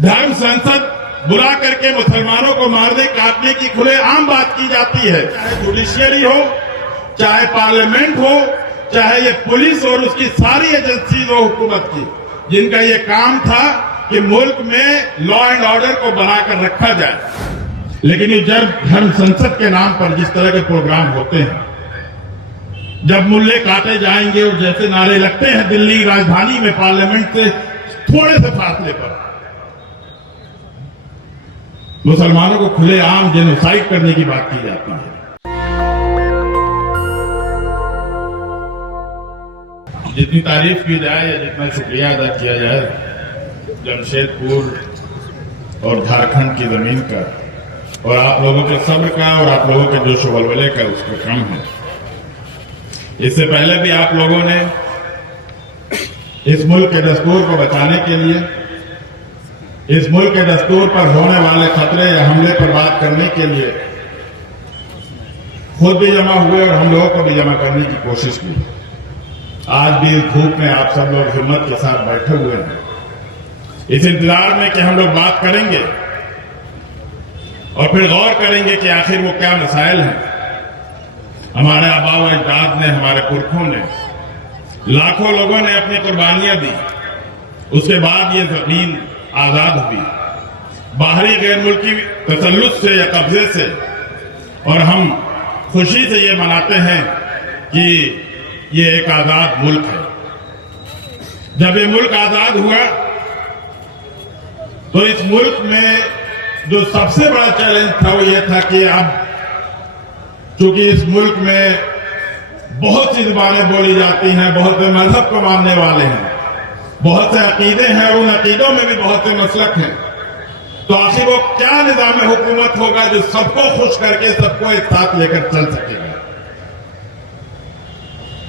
धर्म संसद बुला करके मुसलमानों को मारने काटने की खुले आम बात की जाती है, चाहे जुडिशियरी हो, चाहे पार्लियामेंट हो, चाहे ये पुलिस और उसकी सारी एजेंसी हो हुकूमत की, जिनका ये काम था कि मुल्क में लॉ एंड ऑर्डर को बनाकर रखा जाए। लेकिन ये जब धर्म संसद के नाम पर जिस तरह के प्रोग्राम होते हैं, जब मुल्ले काटे जाएंगे और जैसे नारे लगते हैं दिल्ली राजधानी में पार्लियामेंट से थोड़े से फासले पर, मुसलमानों को खुले आम जेनोसाइड करने की बात की जाती है। जितनी तारीफ की जाए या जितना शुक्रिया अदा किया जाए जमशेदपुर और झारखंड की जमीन का और आप लोगों के सब्र का और आप लोगों के जोश वलवले का उसका कम है। इससे पहले भी आप लोगों ने इस मुल्क के दस्तूर को बचाने के लिए, इस मुल्क के दस्तूर पर होने वाले खतरे या हमले पर बात करने के लिए खुद भी जमा हुए और हम लोगों को भी जमा करने की कोशिश की। आज भी इस धूप में आप सब लोग हिम्मत के साथ बैठे हुए हैं, इस इंतजार में कि हम लोग बात करेंगे और फिर गौर करेंगे कि आखिर वो क्या मसाइल हैं। हमारे आबा व अजदाद ने, हमारे पुरखों ने, लाखों लोगों ने अपनी कुर्बानियां दी, उसके बाद ये जमीन आजाद हुई बाहरी गैर मुल्की तसल्लुत से या कब्जे से, और हम खुशी से ये मनाते हैं कि ये एक आजाद मुल्क है। जब ये मुल्क आजाद हुआ तो इस मुल्क में जो सबसे बड़ा चैलेंज था वो ये था कि अब चूंकि इस मुल्क में बहुत सी जुबानें बोली जाती हैं, बहुत से मजहब को मानने वाले हैं, बहुत से अकीदे हैं, उन अकीदों में भी बहुत से मसलक हैं, तो आखिर वो क्या निजाम हुकूमत होगा जो सबको खुश करके सबको एक साथ लेकर चल सकेगा।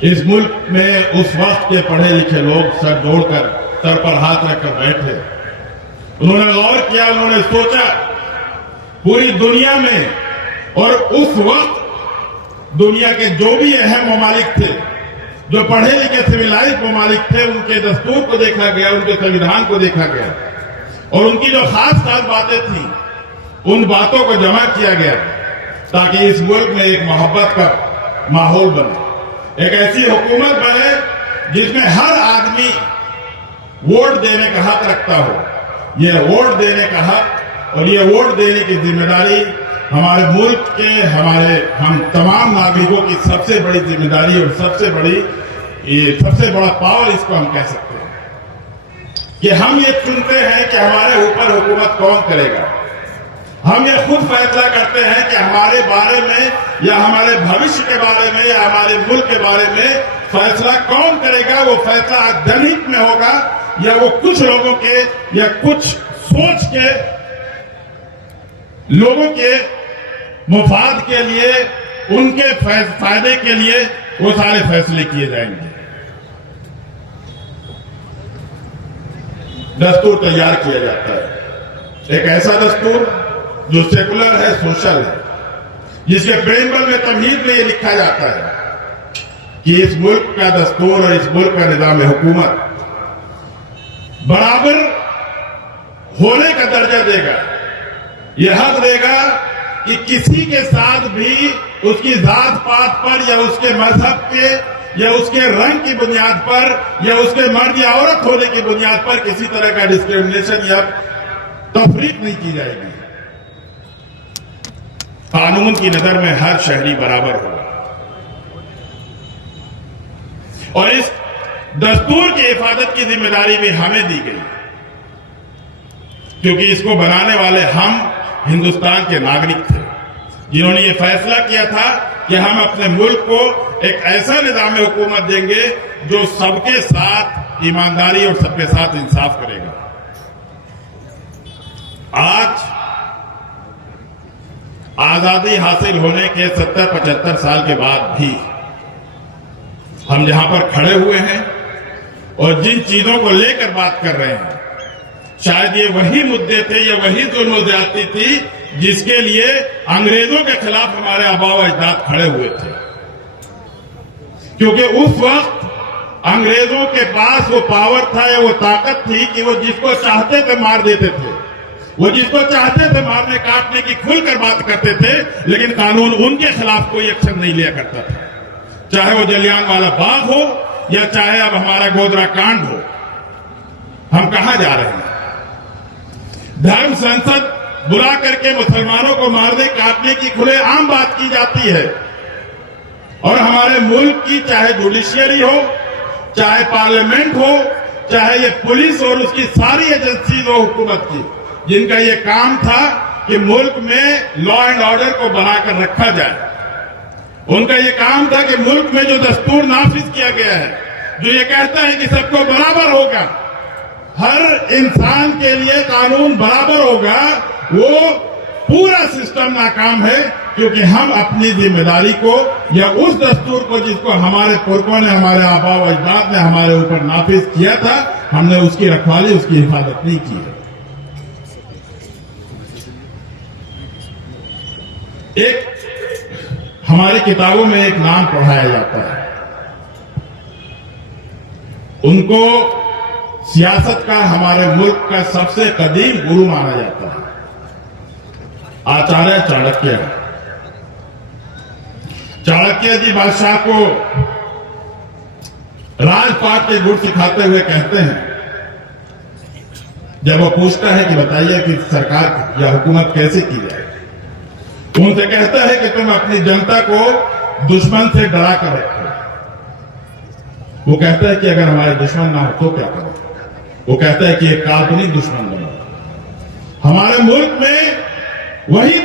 इस मुल्क में उस वक्त के पढ़े लिखे लोग सर जोड़कर, सर पर हाथ रखकर बैठे, उन्होंने गौर किया, उन्होंने सोचा पूरी दुनिया में, और उस वक्त दुनिया के जो भी अहम ममालिक थे, जो पढ़े लिखे सिविलाइज्ड ममालिक थे, उनके दस्तूर को देखा गया, उनके संविधान को देखा गया और उनकी जो खास खास बातें थी उन बातों को जमा किया गया ताकि इस मुल्क में एक मोहब्बत का माहौल बने, एक ऐसी हुकूमत बने जिसमें हर आदमी वोट देने का हक रखता हो। ये वोट देने का हक और ये वोट देने की जिम्मेदारी हमारे मुल्क के, हम तमाम नागरिकों की सबसे बड़ी जिम्मेदारी और सबसे बड़ा पावर इसको हम कह सकते हैं कि हम ये चुनते हैं कि हमारे ऊपर हुकूमत कौन करेगा। हम ये खुद फैसला करते हैं कि हमारे बारे में या हमारे भविष्य के बारे में या हमारे मुल्क के बारे में फैसला कौन करेगा। वो फैसला जनहित में होगा या वो कुछ लोगों के या कुछ सोच के लोगों के मुफाद के लिए, उनके फायदे के लिए वो सारे फैसले किए जाएंगे। दस्तूर तैयार किया जाता है, एक ऐसा दस्तूर जो सेकुलर है, सोशल है, जिसके प्रेमबल में तमहीद में ये लिखा जाता है कि इस मुल्क का दस्तूर और इस मुल्क का निजाम हुकूमत बराबर होने का दर्जा देगा। यह हक देगा कि किसी के साथ भी उसकी जात पात पर या उसके मजहब के या उसके रंग की बुनियाद पर या उसके मर्द या औरत होने की बुनियाद पर किसी तरह का डिस्क्रिमिनेशन या तफरीक नहीं की जाएगी। कानून की नजर में हर शहरी बराबर होगा और इस दस्तूर की हिफाजत की जिम्मेदारी भी हमें दी गई, क्योंकि इसको बनाने वाले हम हिंदुस्तान के नागरिक थे जिन्होंने ये फैसला किया था कि हम अपने मुल्क को एक ऐसा निजाम हुकूमत देंगे जो सबके साथ ईमानदारी और सबके साथ इंसाफ करेगा। आज आजादी हासिल होने के 70-75 साल के बाद भी हम जहां पर खड़े हुए हैं और जिन चीजों को लेकर बात कर रहे हैं, शायद ये वही मुद्दे थे या वही जुल्म ज्यादती थी जिसके लिए अंग्रेजों के खिलाफ हमारे आबा व अजदाद खड़े हुए थे। क्योंकि उस वक्त अंग्रेजों के पास वो पावर था या वो ताकत थी कि वो जिसको चाहते थे मार देते थे, वो जिसको चाहते थे मारने काटने की खुलकर बात करते थे, लेकिन कानून उनके खिलाफ कोई एक्शन नहीं लिया करता था। चाहे वो जलियांवाला बाग हो या चाहे अब हमारा गोधरा कांड हो। हम कहां जा रहे हैं? धर्म संसद बुला करके मुसलमानों को मारने काटने की खुलेआम बात की जाती है, और हमारे मुल्क की चाहे जुडिशियरी हो, चाहे पार्लियामेंट हो, चाहे ये पुलिस और उसकी सारी एजेंसीज हो हुकूमत की, जिनका ये काम था कि मुल्क में लॉ एंड ऑर्डर को बनाकर रखा जाए, उनका ये काम था कि मुल्क में जो दस्तूर नाफिज किया गया है, जो ये कहता है कि सबको बराबर होगा, हर इंसान के लिए कानून बराबर होगा, वो पूरा सिस्टम नाकाम है, क्योंकि हम अपनी जिम्मेदारी को या उस दस्तूर को जिसको हमारे पुरखों ने, हमारे आबा व अजदाद ने हमारे ऊपर नाफिज किया था, हमने उसकी रखवाली, उसकी हिफाजत नहीं की है। एक हमारी किताबों में एक नाम पढ़ाया जाता है, उनको सियासत का हमारे मुल्क का सबसे कदीम गुरु माना जाता है, आचार्य चाणक्य। चाणक्य जी बादशाह को राजपाट के गुर सिखाते हुए कहते हैं, जब वो पूछता है कि बताइए कि सरकार या हुकूमत कैसे की जाए, तो उनसे कहता है कि तुम अपनी जनता को दुश्मन से डरा कर रखो। वो कहता है कि अगर हमारे दुश्मन ना हो तो क्या करो? वो कहता है कि एक काल्पनिक दुश्मन बनो। हमारे मुल्क में वही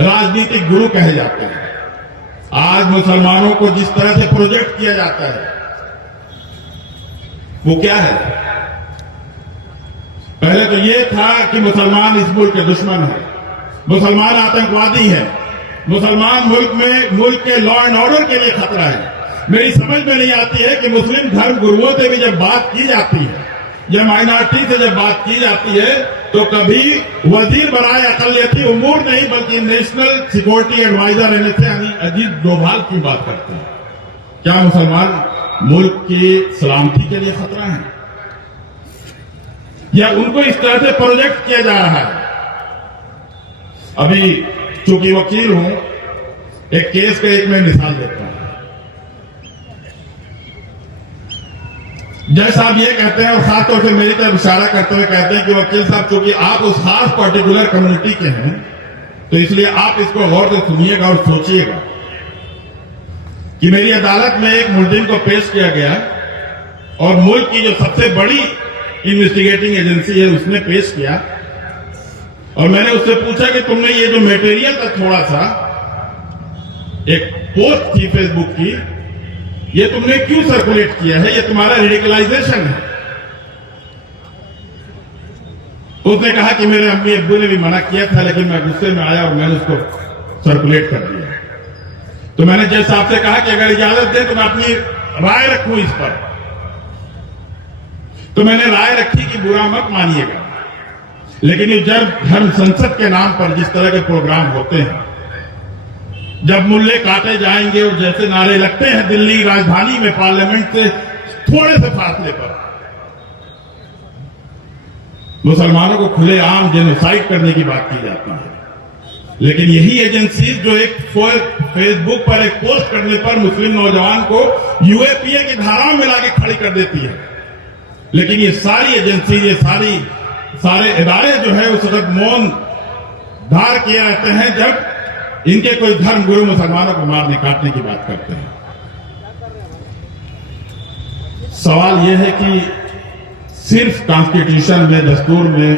राजनीतिक गुरु कहे जाते हैं। आज मुसलमानों को जिस तरह से प्रोजेक्ट किया जाता है, वो क्या है? पहले तो ये था कि मुसलमान इस मुल्क के दुश्मन है, मुसलमान आतंकवादी है, मुसलमान मुल्क के लॉ एंड ऑर्डर के लिए खतरा है। मेरी समझ में नहीं आती है कि मुस्लिम धर्म गुरुओं से भी जब बात की जाती है या माइनॉरिटी से जब बात की जाती है, तो कभी वजीर बराए अक़लियती उमूर नहीं बल्कि नेशनल सिक्योरिटी एडवाइजर यानी अजीत डोभाल की बात करते हैं। क्या मुसलमान मुल्क की सलामती के लिए खतरा है, या उनको इस तरह से प्रोजेक्ट किया जा रहा है? अभी चूंकि वकील हूं, एक केस का एक मैं मिसाल देता हूं। जज साहब ये कहते हैं, और खासतौर से मेरी तरफ इशारा करते हुए कहते हैं कि वकील साहब चूंकि आप उस खास पर्टिकुलर कम्युनिटी के हैं, तो इसलिए आप इसको गौर से सुनिएगा और सोचिएगा कि मेरी अदालत में एक मुल्जिम को पेश किया गया और मुल्क की जो सबसे बड़ी इन्वेस्टिगेटिंग एजेंसी है उसने पेश किया, और मैंने उससे पूछा कि तुमने ये जो मटेरियल था, थोड़ा सा एक पोस्ट थी फेसबुक की, ये तुमने क्यों सर्कुलेट किया है? ये तुम्हारा रेडिकलाइजेशन है। उसने कहा कि मेरे अम्मी अब्बू ने भी मना किया था, लेकिन मैं गुस्से में आया और मैंने उसको सर्कुलेट कर दिया। तो मैंने जज साहब से कहा कि अगर इजाजत दें तो मैं अपनी राय रखूं इस पर। तो मैंने राय रखी कि बुरा मत मानिएगा, लेकिन ये जब धर्म संसद के नाम पर जिस तरह के प्रोग्राम होते हैं, जब मुल्ले काटे जाएंगे और जैसे नारे लगते हैं दिल्ली राजधानी में पार्लियामेंट से थोड़े से फासले पर, मुसलमानों को खुलेआम जेनोसाइड करने की बात की जाती है, लेकिन यही एजेंसी जो एक फेसबुक पर एक पोस्ट करने पर मुस्लिम नौजवान को यूएपीए की धाराओं में लाके खड़ी कर देती है। लेकिन ये सारी एजेंसी, ये सारे इदारे जो है उस वक्त मौन धार किए रहते हैं जब इनके कोई धर्म गुरु मुसलमानों को मारने काटने की बात करते हैं। सवाल यह है कि सिर्फ कॉन्स्टिट्यूशन में, दस्तूर में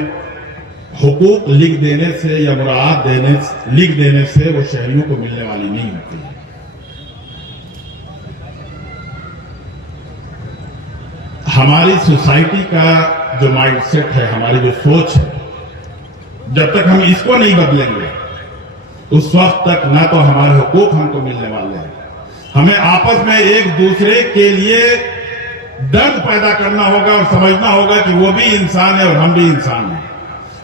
हुकूक लिख देने से या मुराद लिख देने से वो शहरियों को मिलने वाली नहीं होती है। हमारी सोसाइटी का जो माइंडसेट है, हमारी जो सोच है, जब तक हम इसको नहीं बदलेंगे उस वक्त तक ना तो हमारे हुकूक हमको मिलने वाले हैं। हमें आपस में एक दूसरे के लिए दर्द पैदा करना होगा और समझना होगा कि वो भी इंसान है और हम भी इंसान हैं।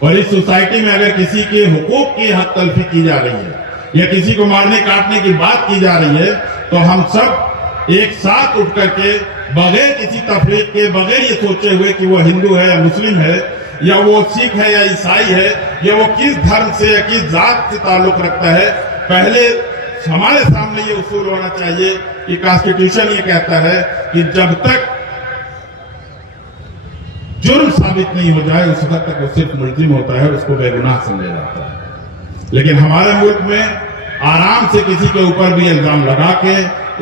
और इस सोसाइटी में अगर किसी के हुकूक की हद तलफी की जा रही है या किसी को मारने काटने की बात की जा रही है, तो हम सब एक साथ उठ करके बगैर किसी तफरीक के, बगैर ये सोचे हुए कि वो हिंदू है या मुस्लिम है या वो सिख है या ईसाई है या वो किस धर्म से या किस जात से ताल्लुक रखता है, पहले हमारे सामने ये उसूल होना चाहिए कि कॉन्स्टिट्यूशन ये कहता है कि जब तक जुर्म साबित नहीं हो जाए उस वक्त तक वो सिर्फ मुल्जिम होता है, उसको बेगुनाह समझा जाता है। लेकिन हमारे मुल्क में आराम से किसी के ऊपर भी इल्जाम लगा के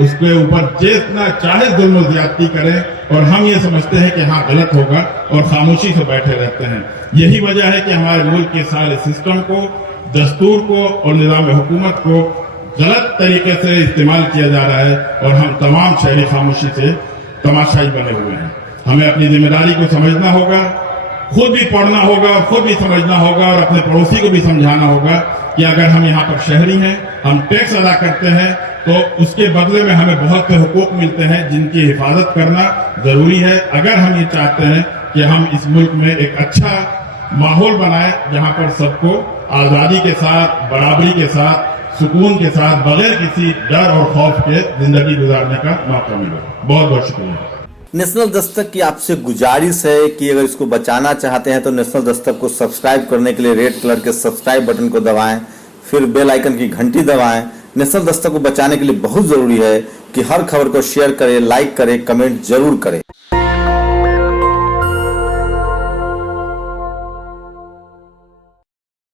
उसके ऊपर जितना चाहे जुल्म ज्यादती करें और हम ये समझते हैं कि हाँ गलत होगा और खामोशी से बैठे रहते हैं। यही वजह है कि हमारे मुल्क के सारे सिस्टम को, दस्तूर को और निज़ाम हुकूमत को गलत तरीके से इस्तेमाल किया जा रहा है और हम तमाम शहरी खामोशी से तमाशाई बने हुए हैं। हमें अपनी जिम्मेदारी को समझना होगा, खुद भी पढ़ना होगा, खुद भी समझना होगा और अपने पड़ोसी को भी समझाना होगा कि अगर हम यहाँ पर शहरी हैं, हम टैक्स अदा करते हैं, तो उसके बदले में हमें बहुत से हुकूक मिलते हैं जिनकी हिफाजत करना जरूरी है। अगर हम ये चाहते हैं कि हम इस मुल्क में एक अच्छा माहौल बनाए जहाँ पर सबको आजादी के साथ, बराबरी के साथ, सुकून के साथ, बगैर किसी डर और खौफ के जिंदगी गुजारने का मौका मिले। बहुत बहुत शुक्रिया। नेशनल दस्तक की आपसे गुजारिश है कि अगर इसको बचाना चाहते हैं तो नेशनल दस्तक को सब्सक्राइब करने के लिए रेड कलर के सब्सक्राइब बटन को दबाएं, फिर बेल आइकन की घंटी दबाएं। नेशनल दस्तक को बचाने के लिए बहुत जरूरी है कि हर खबर को शेयर करें, लाइक करें, कमेंट जरूर करें।